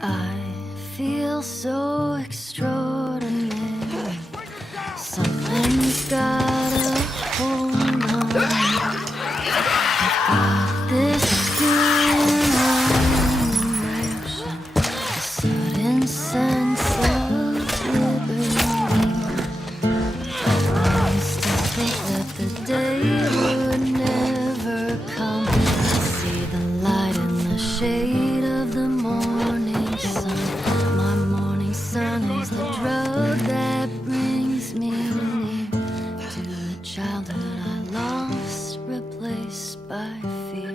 I feel so extraordinary. Something's gotta hold on. I've got this feeling on the rush, a sudden sense of liberty. I used to think that the day would never come. I see the light in the shade of the morning sun. My morning sun is the drug that brings me near to the childhood I lost, replaced by fear.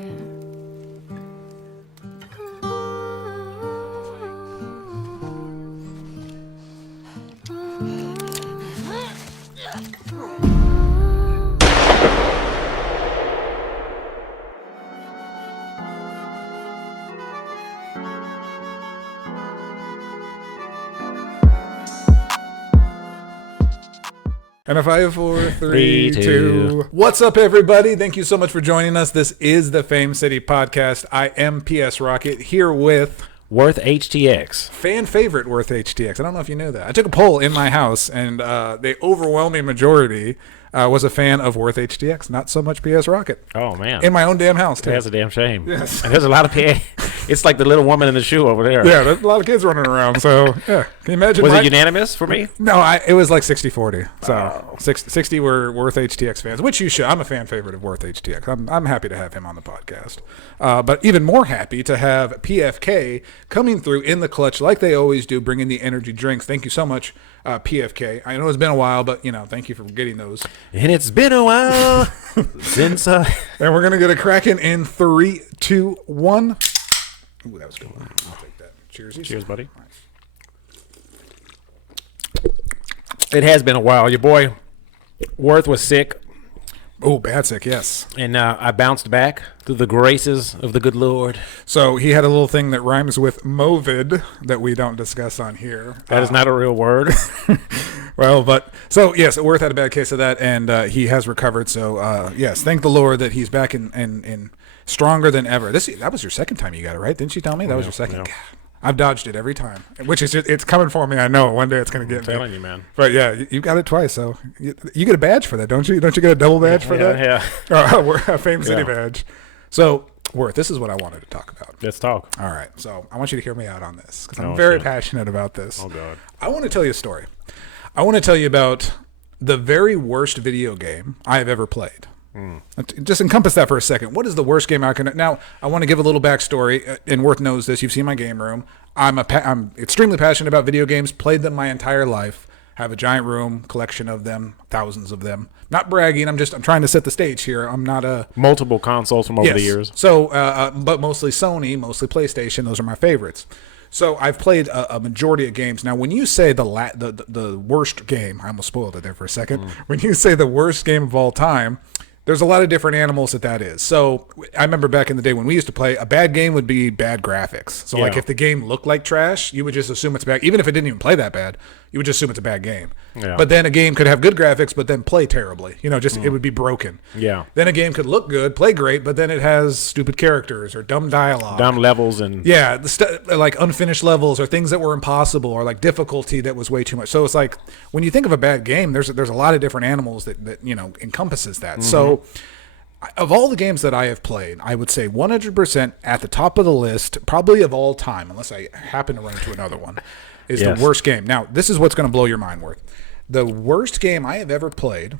And a 5, 4, 3, 3, 2. 2. What's up, everybody? Thank you so much for joining us. This is the Fame City Podcast. I am PS Rocket here with Worth HTX. fan favorite Worth HTX. I don't know if you knew that. I took a poll in my house, and the overwhelming majority was a fan of Worth HTX, not so much PS Rocket. Oh, man. In my own damn house, too. That's a damn shame. Yes. And there's a lot of PA. It's like the little woman in the shoe over there. Yeah, there's a lot of kids running around, so yeah. Can you imagine? Was it unanimous for me? No, it was like 60-40. So 60 were Worth HTX fans, which you should. I'm a fan favorite of Worth HTX. I'm happy to have him on the podcast. But even more happy to have PFK coming through in the clutch like they always do, bringing the energy drinks. Thank you so much, PFK. I know it's been a while, but, thank you for getting those. And it's been a while since And we're going to get a cracking in 3, 2, 1. Ooh, that was good. I'll take that. Cheers. Cheers, buddy. It has been a while. Your boy Worth was sick, Oh, bad sick, yes. and I bounced back through the graces of the good Lord. So he had a little thing that rhymes with Movid that we don't discuss on here. That is not a real word. Well, so yes, Worth had a bad case of that, and he has recovered. So yes, thank the Lord that he's back in stronger than ever. That was your second time you got it, right? Didn't you tell me that was your second? yeah. God, I've dodged it every time, which is it's coming for me. I know one day it's going to get me. I'm telling you, man. But yeah, you got it twice, so you get a badge for that, don't you? Don't you get a double badge for that? Yeah. A Fame City badge. So Worth, this is what I wanted to talk about. Let's talk. All right, so I want you to hear me out on this because I'm Oh, very shit. passionate about this. Oh, God. I want to tell you a story. I want to tell you about the very worst video game I have ever played. Just encompass that for a second. What is the worst game I can... Now, I want to give a little backstory, and Worth knows this. You've seen my game room. I'm extremely passionate about video games, played them my entire life, have a giant room, collection of them, thousands of them. Not bragging, I'm trying to set the stage here. I'm not a... Multiple consoles from over the years. So, but mostly Sony, mostly PlayStation. Those are my favorites. So I've played a majority of games. Now, when you say the worst game, I almost spoiled it there for a second. When you say the worst game of all time, there's a lot of different animals that is. So I remember back in the day when we used to play, a bad game would be bad graphics. So like if the game looked like trash, you would just assume it's bad. Even if it didn't even play that bad, you would just assume it's a bad game. Yeah. But then a game could have good graphics, but then play terribly. It would be broken. Yeah. Then a game could look good, play great, but then it has stupid characters or dumb dialogue. Dumb levels and... Yeah, like unfinished levels or things that were impossible or like difficulty that was way too much. So it's like when you think of a bad game, there's a lot of different animals that encompasses that. Mm-hmm. So of all the games that I have played, I would say 100% at the top of the list, probably of all time, unless I happen to run into another one, is the worst game. Now, this is what's going to blow your mind, Worth. The worst game I have ever played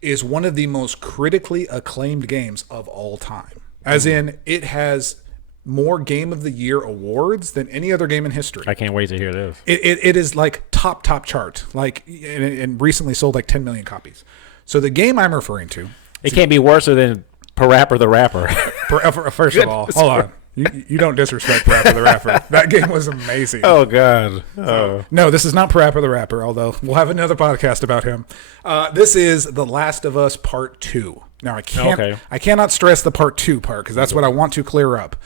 is one of the most critically acclaimed games of all time. As in, it has more Game of the Year awards than any other game in history. I can't wait to hear this. It is like top chart, like and recently sold like 10 million copies. So the game I'm referring to, It can't be worse than Parappa the Rapper. first of all, hold on. You don't disrespect Parappa the Rapper. That game was amazing. Oh, God. Oh. No, this is not Parappa the Rapper, although we'll have another podcast about him. This is The Last of Us Part 2. Now, I cannot stress the Part 2 part because that's what I want to clear up.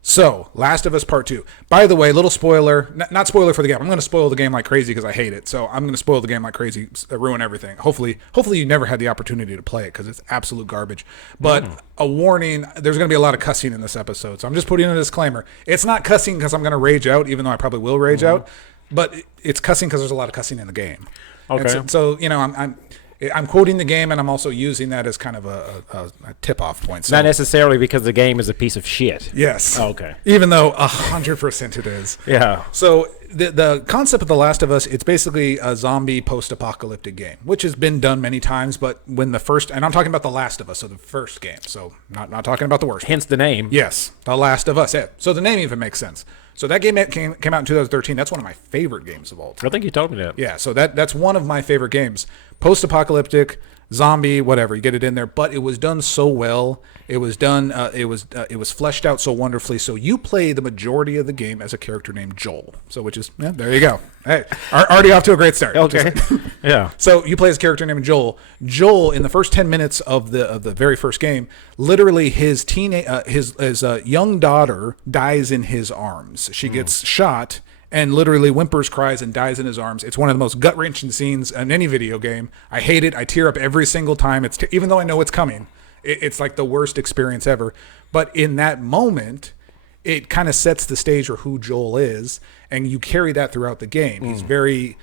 So, Last of Us Part 2. By the way, little spoiler, not spoiler for the game. I'm going to spoil the game like crazy because I hate it. So, I'm going to spoil the game like crazy, ruin everything. Hopefully you never had the opportunity to play it because it's absolute garbage. But a warning, there's going to be a lot of cussing in this episode. So, I'm just putting in a disclaimer. It's not cussing because I'm going to rage out, even though I probably will rage out. But it's cussing because there's a lot of cussing in the game. Okay. So, I'm quoting the game, and I'm also using that as kind of a tip-off point. So, Not necessarily because the game is a piece of shit. yes. Oh, okay. Even though 100% it is. Yeah. So the concept of The Last of Us, it's basically a zombie post-apocalyptic game, which has been done many times. But when the first, and I'm talking about The Last of Us, so the first game. So not talking about the worst. Hence the name. Yes, The Last of Us. Yeah. So the name even makes sense. So that game came out in 2013. That's one of my favorite games of all time. I think you told me that. Yeah, so that's one of my favorite games. Post-apocalyptic, zombie, whatever, you get it in there. But it was done so well. It was done. It was fleshed out so wonderfully. So you play the majority of the game as a character named Joel. So there you go. Hey, already off to a great start. Okay. Yeah. So you play as a character named Joel. Joel, in the first 10 minutes of the very first game, literally his young daughter dies in his arms. She gets shot and literally whimpers, cries, and dies in his arms. It's one of the most gut-wrenching scenes in any video game. I hate it. I tear up every single time. Even though I know it's coming. It's like the worst experience ever. But in that moment, it kind of sets the stage for who Joel is, and you carry that throughout the game. He's very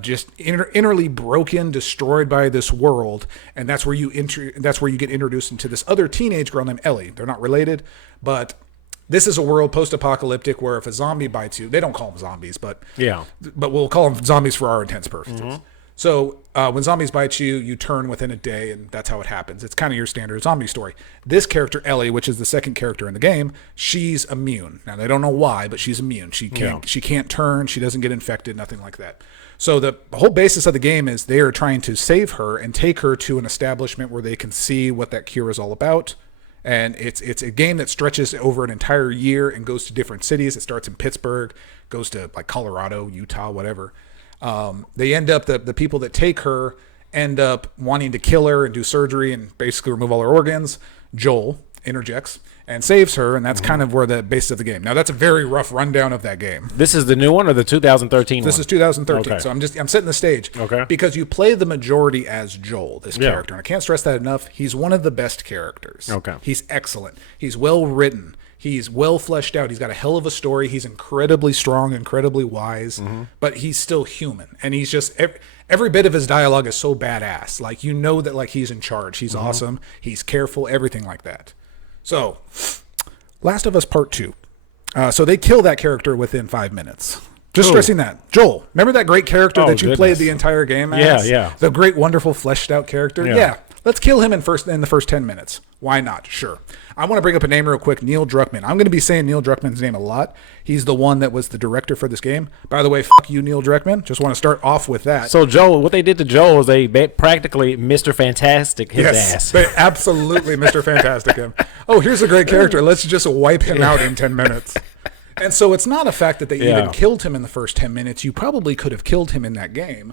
just innerly broken, destroyed by this world, and that's where you get introduced into this other teenage girl named Ellie. They're not related, but this is a world post-apocalyptic where if a zombie bites you, they don't call them zombies, but we'll call them zombies for our intents purposes. So when zombies bite you, you turn within a day, and that's how it happens. It's kind of your standard zombie story. This character, Ellie, which is the second character in the game, she's immune. Now, they don't know why, but she's immune. She can't turn. She doesn't get infected, nothing like that. So the whole basis of the game is they are trying to save her and take her to an establishment where they can see what that cure is all about. And it's a game that stretches over an entire year and goes to different cities. It starts in Pittsburgh, goes to like Colorado, Utah, whatever. They end up, the people that take her end up wanting to kill her and do surgery and basically remove all her organs. Joel interjects and saves her, and that's kind of where the basis of the game. Now, that's a very rough rundown of that game. This is the new one or the 2013 one? This is 2013, Okay. so I'm setting the stage. Okay. Because you play the majority as Joel, this character, and I can't stress that enough. He's one of the best characters. Okay. He's excellent. He's well written. He's well fleshed out. He's got a hell of a story. He's incredibly strong, incredibly wise, but he's still human. And he's just, every bit of his dialogue is so badass. Like, you know that like he's in charge. He's awesome. He's careful, everything like that. So, Last of Us Part 2. So they kill that character within 5 minutes. Just stressing that. Joel, remember that great character that you played the entire game as? Yeah. The great, wonderful, fleshed out character? Yeah. Let's kill him in the first 10 minutes. Why not? Sure. I want to bring up a name real quick, Neil Druckmann. I'm going to be saying Neil Druckmann's name a lot. He's the one that was the director for this game. By the way, fuck you, Neil Druckmann. Just want to start off with that. So Joel, what they did to Joel is they practically Mr. Fantastic his ass. They absolutely Mr. Fantastic him. Oh, here's a great character. Let's just wipe him out in 10 minutes. And so it's not a fact that they even killed him in the first 10 minutes. You probably could have killed him in that game.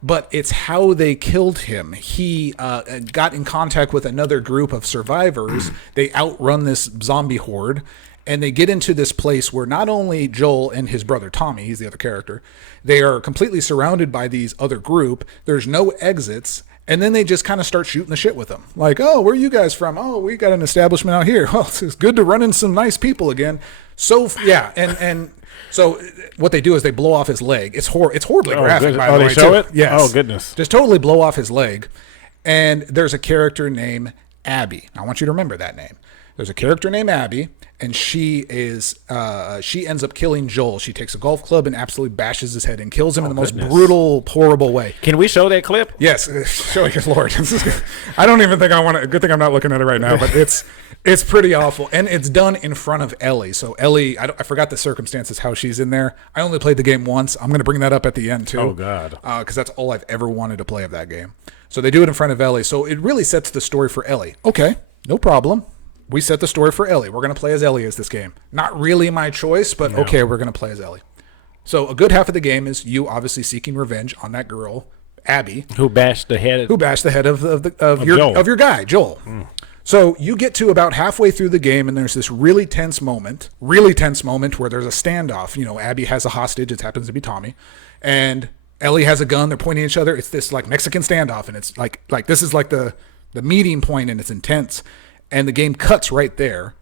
But it's how they killed him. He got in contact with another group of survivors. They outrun this zombie horde. And they get into this place where not only Joel and his brother Tommy, he's the other character, they are completely surrounded by these other group. There's no exits. And then they just kind of start shooting the shit with them. Like, oh, where are you guys from? Oh, we got an establishment out here. Oh, it's good to run in some nice people again. So, yeah. And so what they do is they blow off his leg. It's horribly graphic, by the way. They show it? Yes. Oh, goodness. Just totally blow off his leg. And there's a character named Abby. I want you to remember that name. There's a character named Abby, and she ends up killing Joel. She takes a golf club and absolutely bashes his head and kills him in the most brutal, horrible way. Can we show that clip? Yes, show it, good Lord. I don't even think I want to. Good thing I'm not looking at it right now, but it's pretty awful, and it's done in front of Ellie. So Ellie, I forgot the circumstances how she's in there. I only played the game once. I'm going to bring that up at the end too. Oh God, because that's all I've ever wanted to play of that game. So they do it in front of Ellie. So it really sets the story for Ellie. Okay, no problem. We set the story for Ellie. We're going to play as Ellie as this game. Not really my choice, but okay, we're going to play as Ellie. So a good half of the game is you obviously seeking revenge on that girl, Abby, who bashed the head of your guy, Joel. So you get to about halfway through the game, and there's this really tense moment where there's a standoff. You know, Abby has a hostage. It happens to be Tommy, and Ellie has a gun. They're pointing at each other. It's this like Mexican standoff, and it's like this is like the meeting point, and it's intense. And the game cuts right there,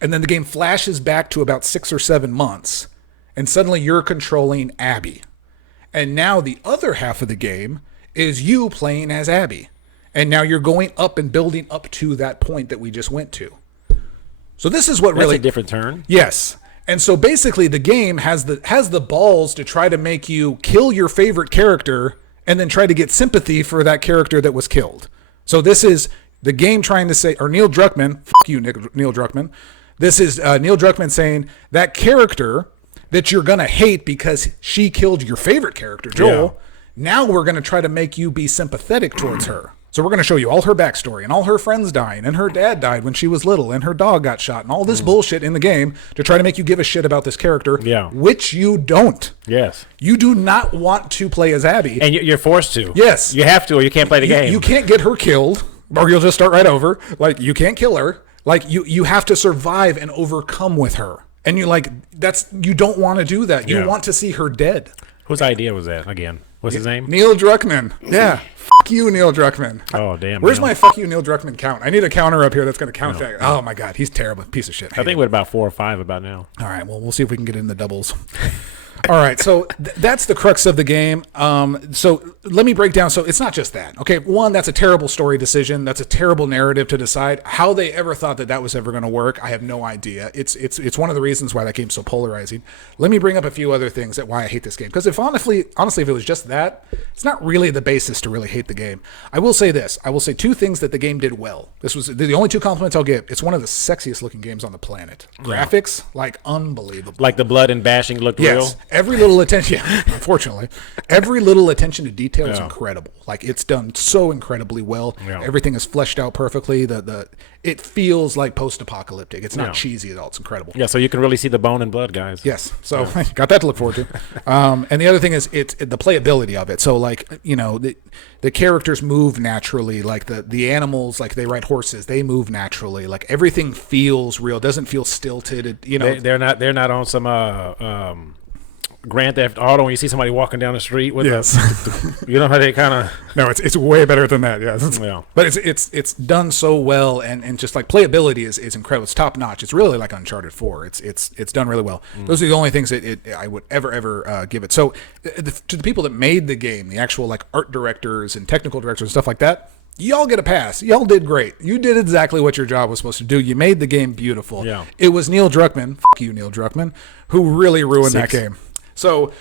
and then the game flashes back to about 6 or 7 months, and suddenly you're controlling Abby, and now the other half of the game is you playing as Abby. And now you're going up and building up to that point that we just went to. So this is what really... That's a different turn. Yes. And so basically the game has the balls to try to make you kill your favorite character and then try to get sympathy for that character that was killed. So this is the game trying to say... Or Neil Druckmann... Fuck you, Neil Druckmann. This is Neil Druckmann saying that character that you're going to hate because she killed your favorite character, Joel... Yeah. Now we're going to try to make you be sympathetic towards her. So we're going to show you all her backstory and all her friends dying and her dad died when she was little and her dog got shot and all this bullshit in the game to try to make you give a shit about this character, which you don't. Yes. You do not want to play as Abby. And you're forced to. Yes. You have to or you can't play the game. You can't get her killed or you'll just start right over. Like, you can't kill her. Like, you have to survive and overcome with her. And you're like, you don't want to do that. You want to see her dead. Whose idea was that again? What's his name? Neil Druckmann. Yeah. Fuck you, Neil Druckmann. Oh, damn. Where's my fuck you, Neil Druckmann count? I need a counter up here that's going to count that. Oh, my God. He's terrible. Piece of shit. I think we're about 4 or 5 about now. All right. Well, we'll see if we can get in the doubles. All right. So that's the crux of the game. So let me break down. So it's not just that. Okay. One, that's a terrible story decision. That's a terrible narrative to decide. How they ever thought that was ever going to work, I have no idea. It's one of the reasons why that game's so polarizing. Let me bring up a few other things that why I hate this game. Because honestly, if it was just that, it's not really the basis to really hate the game. I will say this. I will say 2 things that the game did well. This was the only 2 compliments I'll give. It's one of the sexiest looking games on the planet. Graphics, like unbelievable. Like the blood and bashing looked real? Every little attention, unfortunately, every little attention to detail is incredible. Like, it's done so incredibly well. Yeah. Everything is fleshed out perfectly. It feels like post-apocalyptic. It's not cheesy at all. It's incredible. Yeah, so you can really see the bone and blood, guys. Yes. So got that to look forward to. And the other thing is it's the playability of it. So, like, you know, the characters move naturally. Like the animals, like they ride horses, they move naturally. Like everything feels real. Doesn't feel stilted. You know, they're not on some Grand Theft Auto when you see somebody walking down the street with you know how they kind of no, it's way better than that. Yeah. But it's done so well and just like playability is incredible. It's top notch. It's really like Uncharted 4. It's done really well. Those are the only things that I would ever give it. So to the people that made the game, the actual like art directors and technical directors and stuff like that, y'all get a pass. Y'all did great. You did exactly what your job was supposed to do. You made the game beautiful. Yeah. It was Neil Druckmann, fuck you, Neil Druckmann, who really ruined that game. So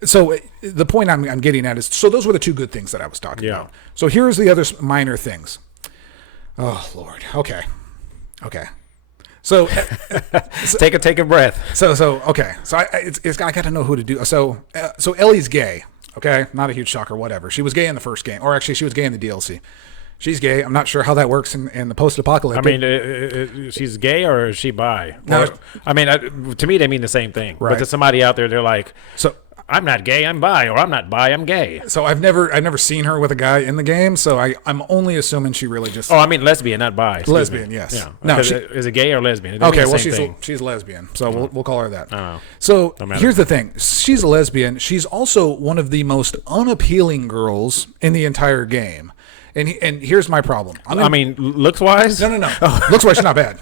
the point I'm getting at is, so those were the 2 good things that I was talking about. So here's the other minor things. Oh, Lord. Okay. So take a breath. So okay. So I got to know who to do. So Ellie's gay. Okay, not a huge shocker. Whatever. She was gay in the first game, or actually she was gay in the DLC. She's gay. I'm not sure how that works in the post-apocalyptic. I mean, she's gay or is she bi? No, I mean, to me, they mean the same thing. Right. But to somebody out there, they're like, so I'm not gay, I'm bi, or I'm not bi, I'm gay. So I've never seen her with a guy in the game, so I'm only assuming she really just... Oh, I mean lesbian, not bi. Lesbian, yes. Yeah. No, is it gay or lesbian? Okay, well, she's lesbian, so we'll call her that. I don't know. So here's the thing. She's a lesbian. She's also one of the most unappealing girls in the entire game. And here's my problem. I mean, looks-wise? No. Looks-wise, she's not bad.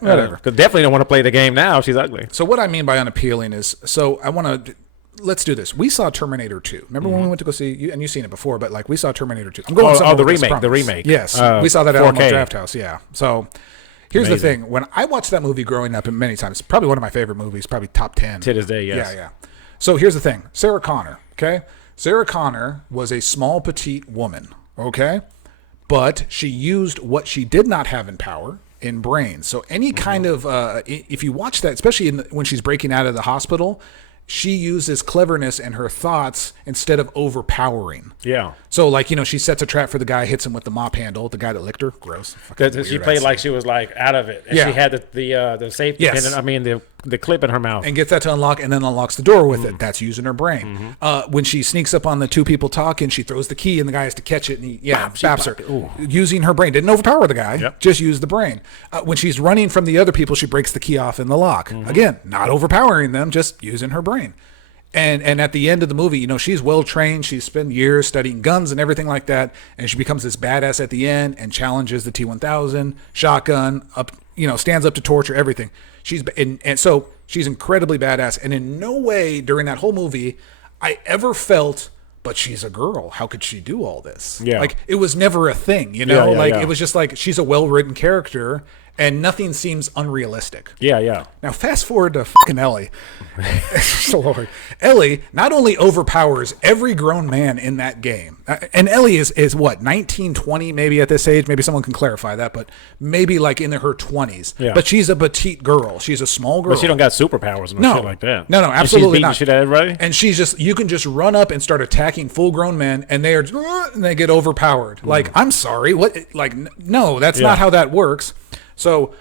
Whatever. Because definitely don't want to play the game now. She's ugly. So what I mean by unappealing is, so I want to... Let's do this. We saw Terminator 2. Remember when we went to go see you, and you've seen it before, but like we saw Terminator 2. I'm going the remake. Yes, we saw that at Alamo Draft House. Yeah. So here's the thing. When I watched that movie growing up, and many times, probably one of my favorite movies, probably top 10 to this day. Yes. Yeah. So here's the thing. Sarah Connor. Okay, Sarah Connor was a small, petite woman. Okay, but she used what she did not have in power. In brains. So any kind of if you watch that, especially when she's breaking out of the hospital, she uses cleverness and her thoughts instead of overpowering. Yeah. So, like, you know, she sets a trap for the guy, hits him with the mop handle, the guy that licked her. Gross. She played like she was, like, out of it. And she had the safety pin, I mean, the the clip in her mouth and gets that to unlock, and then unlocks the door with it. That's using her brain. When she sneaks up on the two people talking, she throws the key, and the guy has to catch it, and he baps her. Using her brain. Didn't overpower the guy, just used the brain. When she's running from the other people, she breaks the key off in the lock. Again, not overpowering them, just using her brain. And at the end of the movie, you know, she's well trained. She's spent years studying guns and everything like that. And she becomes this badass at the end and challenges the T-1000 shotgun up, you know, stands up to torture, everything. And so she's incredibly badass. And in no way during that whole movie, I ever felt, but she's a girl. How could she do all this? Yeah. Like, it was never a thing, you know? It was just like, she's a well-written character and nothing seems unrealistic. Yeah. Now, fast forward to fucking Ellie. Lord. Ellie not only overpowers every grown man in that game, and Ellie is what, 19, 20 maybe at this age? Maybe someone can clarify that, but maybe like in her 20s. Yeah. But she's a petite girl. She's a small girl. But she don't got superpowers and shit like that. No, absolutely not. She's beating the shit out of everybody? And she's just, you can just run up and start attacking full-grown men, and they get overpowered. Like, I'm sorry, what? Like, no, that's not how that works. So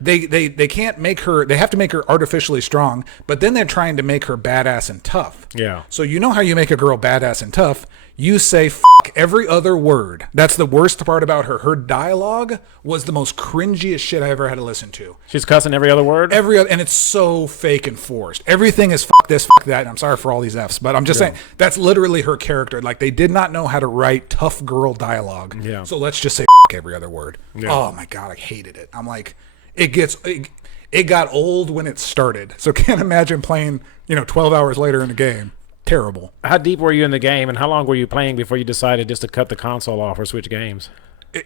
they can't make her, they have to make her artificially strong, but then they're trying to make her badass and tough. Yeah. So you know how you make a girl badass and tough? You say every other word. That's the worst part about her. Her dialogue was the most cringiest shit I ever had to listen to. She's cussing every other word? And it's so fake and forced. Everything is this, that. And I'm sorry for all these F's, but I'm just saying that's literally her character. Like, they did not know how to write tough girl dialogue. Yeah. So let's just say every other word. Yeah. Oh my God, I hated it. I'm like, it got old when it started. So can't imagine playing, 12 hours later in the game. Terrible. How deep were you in the game, and how long were you playing before you decided just to cut the console off or switch games?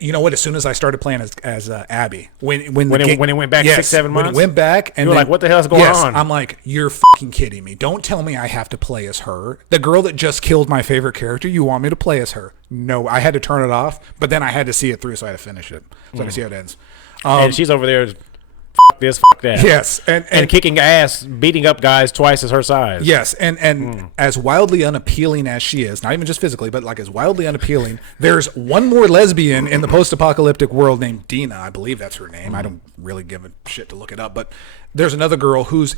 You know what? As soon as I started playing as Abby, when it went back 6-7 months, when it went back, and you were like, "What the hell's going on?" I'm like, "You're fucking kidding me! Don't tell me I have to play as her, the girl that just killed my favorite character. You want me to play as her? No, I had to turn it off, but then I had to see it through, so I had to finish it. So I had to see how it ends. And she's over there. This, that. Yes, and kicking ass, beating up guys twice as her size. Yes, and as wildly unappealing as she is, not even just physically, but like as wildly unappealing, there's one more lesbian in the post-apocalyptic world named Dina. I believe that's her name. I don't really give a shit to look it up, but there's another girl who's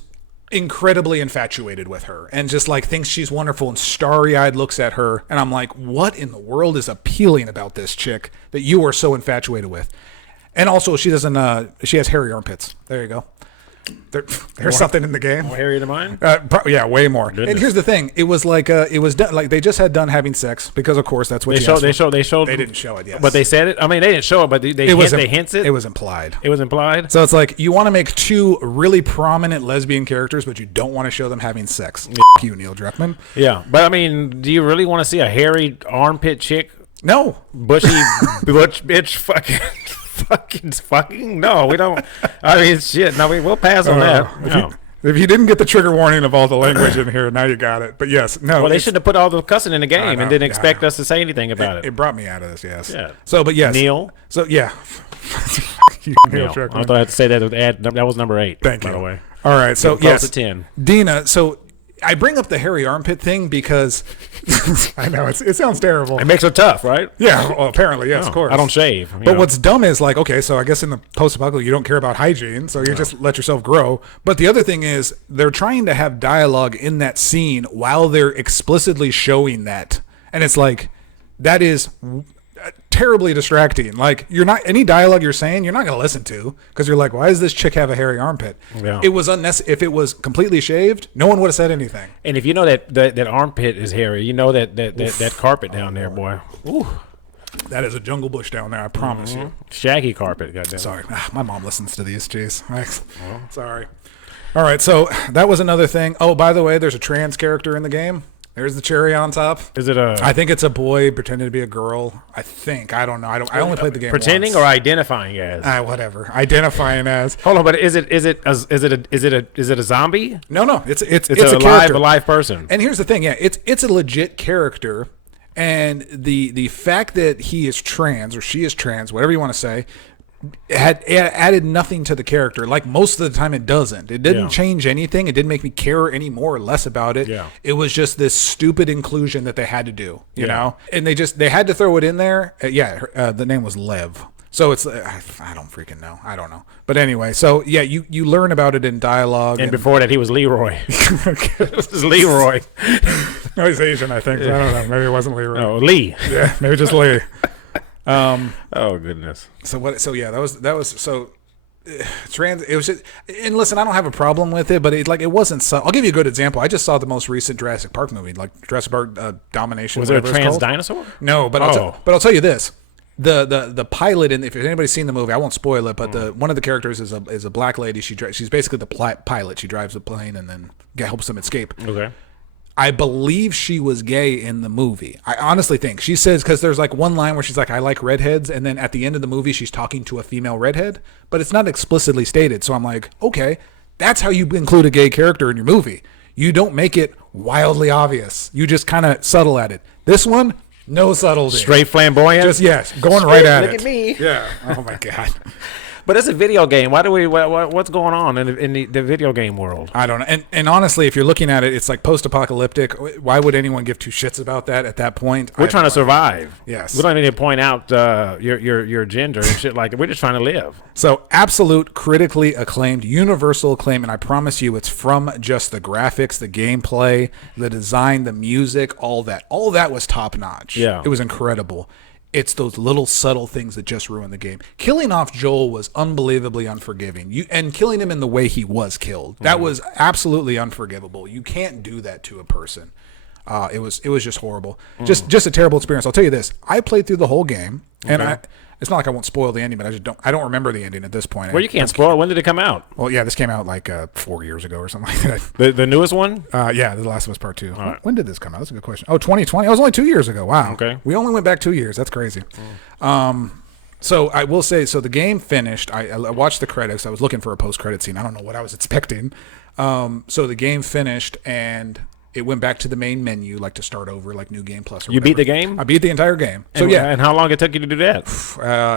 incredibly infatuated with her and just like thinks she's wonderful and starry-eyed looks at her, and I'm like, what in the world is appealing about this chick that you are so infatuated with? And also, she doesn't. She has hairy armpits. There you go. There's something in the game. More hairy than mine. Yeah, way more. Goodness. And here's the thing: it was like it was done. Like they just had done having sex because, of course, that's what they showed. They showed. They didn't show it. Yes, but they said it. I mean, they didn't show it, but they hints it. It was implied. It was implied. So it's like you want to make two really prominent lesbian characters, but you don't want to show them having sex. You, Neil Druckmann. Yeah, but I mean, do you really want to see a hairy armpit chick? No, bushy butch bitch fucking no, we don't. I mean, shit. No, we'll pass on that. If you didn't get the trigger warning of all the language in here, now you got it. But yes, no. Well, they should have put all the cussing in the game and didn't expect us to say anything about it. It brought me out of this, yes. Yeah. So, but yes, Neil. So yeah, Neil. I thought I had to say that. That was number 8. Thank you. By the way. All right. So yes, to 10. Dina. So I bring up the hairy armpit thing because I know it sounds terrible. It makes her tough, right? Yeah, well, apparently, yes, of course. I don't shave. But what's dumb is like, okay, so I guess in the post-apocalypse you don't care about hygiene, so you just let yourself grow. But the other thing is they're trying to have dialogue in that scene while they're explicitly showing that. And it's like, that is terribly distracting. Like, you're not, any dialogue you're saying, you're not going to listen to because you're like, why does this chick have a hairy armpit? Yeah. It was unnecessary. If it was completely shaved, no one would have said anything. And if you know that armpit is hairy, you know that carpet down there, boy. Ooh. That is a jungle bush down there, I promise you. Shaggy carpet, goddamn. Sorry. My mom listens to these, jeez. Sorry. All right, so that was another thing. Oh, by the way, there's a trans character in the game. There's the cherry on top. Is it a? I think it's a boy pretending to be a girl. I think. I don't know. I only played the game pretending once. Or identifying as. Whatever. Identifying as. Hold on, but is it a zombie? No. It's a character. A live person. And here's the thing. Yeah, it's a legit character, and the fact that he is trans or she is trans, whatever you want to say, had added nothing to the character. Like most of the time it doesn't. It didn't change anything. It didn't make me care any more or less about it. Yeah. It was just this stupid inclusion that they had to do, you know? And they had to throw it in there. The name was Lev. So it's I don't freaking know. I don't know. But anyway, so yeah, you learn about it in dialogue. And before that, he was Leroy. This is Leroy. No, he's Asian, I think. I don't know. Maybe it wasn't Leroy. No, Lee. Yeah, maybe just Lee. Oh goodness. So what? So yeah, that was so. It was just, and listen, I don't have a problem with it, but it wasn't. I'll give you a good example. I just saw the most recent Jurassic Park movie, like Jurassic Park Domination. Was there a whatever it's trans called. dinosaur? No, but I'll tell you this: the pilot, and if anybody's seen the movie, I won't spoil it. But one of the characters is a black lady. She's basically the pilot. She drives the plane and then helps them escape. Okay. I believe she was gay in the movie. I honestly think she says, because there's like one line where she's like, I like redheads. And then at the end of the movie, she's talking to a female redhead, but it's not explicitly stated. So I'm like, okay, that's how you include a gay character in your movie. You don't make it wildly obvious. You just kind of subtle at it. This one, no subtlety. Straight flamboyant? Just, yes, going right at it. Look at me. Yeah. Oh my God. But it's a video game. Why do we? What's going on in the video game world? I don't know. And honestly, if you're looking at it, it's like post-apocalyptic. Why would anyone give two shits about that at that point? We're trying to survive. Yes. We don't need to point out your gender and shit like that. We're just trying to live. So absolute, critically acclaimed, universal acclaim, and I promise you, it's from just the graphics, the gameplay, the design, the music, all that. All that was top notch. Yeah. It was incredible. It's those little subtle things that just ruin the game. Killing off Joel was unbelievably unforgiving. And killing him in the way he was killed, that was absolutely unforgivable. You can't do that to a person. It was just horrible. Just a terrible experience. I'll tell you this. I played through the whole game, and it's not like I won't spoil the ending, but I don't remember the ending at this point. Well, you can't spoil it. When did it come out? Well, yeah, this came out like 4 years ago or something like that. The newest one? Yeah, The Last of Us Part 2. Right. When did this come out? That's a good question. Oh, 2020. It was only 2 years ago. Wow. Okay. We only went back 2 years. That's crazy. So I will say, so the game finished. I watched the credits. I was looking for a post-credit scene. I don't know what I was expecting. So the game finished, and it went back to the main menu, like to start over, like New Game Plus. Or You whatever. beat the game? I beat the entire game. So And, yeah. And how long it took you to do that?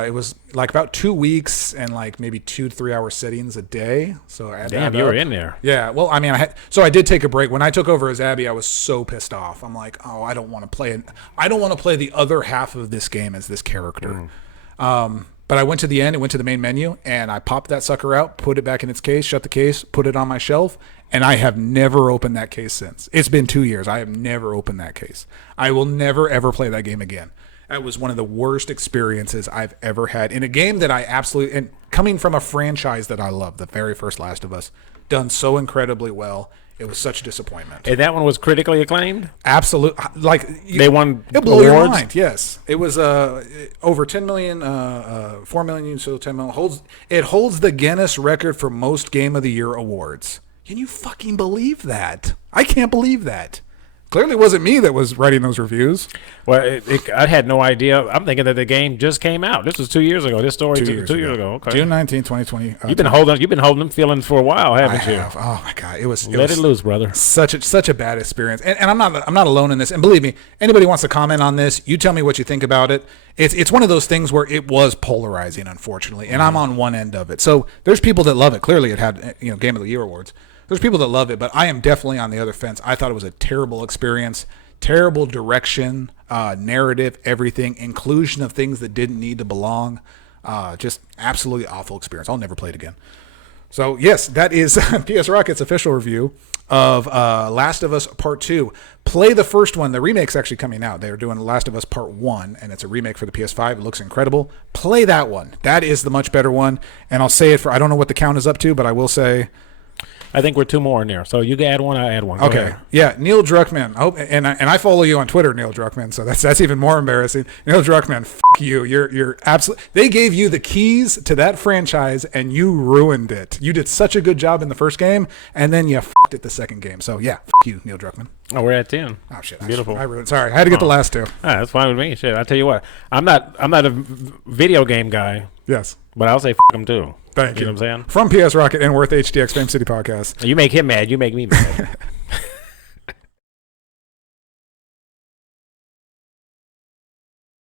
It was like about 2 weeks and like maybe 2 to 3 hour sittings a day. So I Damn, you were in there. Yeah. Well, I mean, I did take a break when I took over as Abby. I was so pissed off. I'm like, oh, I don't want to play it. I don't want to play the other half of this game as this character. But I went to the end. It went to the main menu, and I popped that sucker out, put it back in its case, shut the case, put it on my shelf, and I have never opened that case since. It's been 2 years. I have never opened that case. I will never, ever play that game again. That was one of the worst experiences I've ever had in a game that I absolutely, and coming from a franchise that I love, the very first Last of Us, done so incredibly well. It was such a disappointment. And that one was critically acclaimed? Absolute, like They won it blew your awards? mind. Yes, it was over 10 million, 4 million, so 10 million. It holds the Guinness record for most Game of the Year awards. Can you fucking believe that? I can't believe that. Clearly, it wasn't me that was writing those reviews. Well, I had no idea. I'm thinking that the game just came out. This was 2 years ago. This story 2 2 years ago. Okay. June 19, 2020. You've been holding them feelings for a while, haven't you? Oh my God, it was Let it loose, brother. Such a bad experience, and I'm not alone in this. And believe me, anybody wants to comment on this, you tell me what you think about it. It's one of those things where it was polarizing, unfortunately, and I'm on one end of it. So there's people that love it. Clearly, it had Game of the Year awards. There's people that love it, but I am definitely on the other fence. I thought it was a terrible experience, terrible direction, narrative, everything, inclusion of things that didn't need to belong. Just absolutely awful experience. I'll never play it again. So yes, that is PS Rocket's official review of Last of Us Part 2. Play the first one. The remake's actually coming out. They're doing Last of Us Part 1, and it's a remake for the PS5. It looks incredible. Play that one. That is the much better one. And I'll say it I don't know what the count is up to, but I will say... I think we're 2 more in there. So you can add one, I add one. Go Okay. ahead. Yeah, Neil Druckmann. I follow you on Twitter, Neil Druckmann. So that's even more embarrassing. Neil Druckmann, f*** you. You're absolutely. They gave you the keys to that franchise, and you ruined it. You did such a good job in the first game, and then you f***ed it the second game. So yeah, f*** you, Neil Druckmann. Oh, we're at 10. Oh shit! Beautiful. I ruined. Sorry, I had to get the last 2. That's fine with me. Shit, I tell you what, I'm not a video game guy, Yes. but I'll say f them too. Thank you. You know what I'm saying? From PS Rocket and Worth HTX Fame City Podcast. You make him mad, you make me mad.